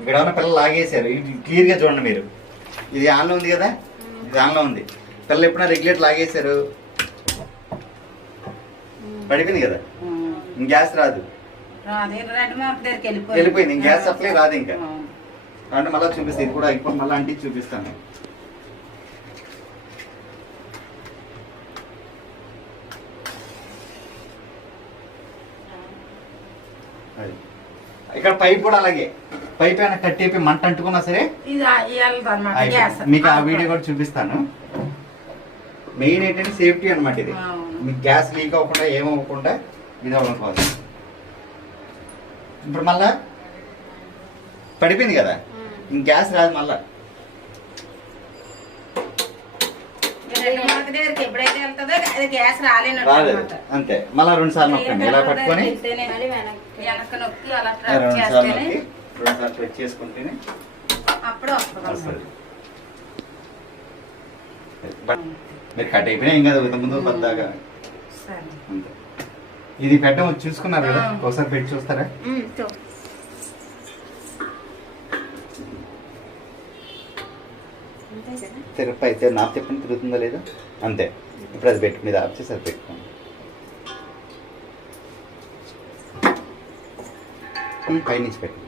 ఇక్కడ ఉన్న పిల్లలు లాగేశారు. ఇది క్లియర్గా చూడండి మీరు. ఇది ఆన్లో ఉంది కదా, ఇది ఆన్లో ఉంది. పిల్లలు ఎప్పుడైనా రెగ్యులేటర్ లాగేశారు, పడిపోయింది కదా, గ్యాస్ రాదు, వెళ్ళిపోయింది. గ్యాస్ సప్లై రాదు ఇంకా. అంటే మళ్ళీ చూపిస్తాను, ఇది కూడా అయిపోయి మళ్ళీ అంటే చూపిస్తాను. ఇక్కడ పైప్ కూడా అలాగే, పైప్ అయినా కట్టేపి మంట అంటుకున్నా సరే మీకు ఆ వీడియో కూడా చూపిస్తాను. మెయిన్ ఏంటంటే సేఫ్టీ అనమాట. ఇది మీకు గ్యాస్ లీక్ అవ్వకుండా ఏమవ్వకుండా ఇది అవ్వడం కోసం. ఇప్పుడు మళ్ళా పడిపోయింది కదా, ఇంక గ్యాస్ రాదు మళ్ళా. రాలేదు అంతే. మళ్ళా 2 సార్లు నొక్కండి, ఇలా పట్టుకొని 2 సార్లు ప్రెస్ చేసుకుంటేనే వస్తుంది. మీరు కట్ అయిపోయినా ఏం కదా, ముందు పద్దాగా అంతే. ఇది పెట్టడం చూసుకున్నారు కదా, ఒకసారి పెట్టి చూస్తారా? తిరప అయితే నాకు చెప్పండి, తిరుగుతుందో లేదో అంతే. ఇప్పుడు అది పెట్టి మీద ఆఫ్ చేసి అది పెట్టుకోండి. పైనుంచి పెట్టండి.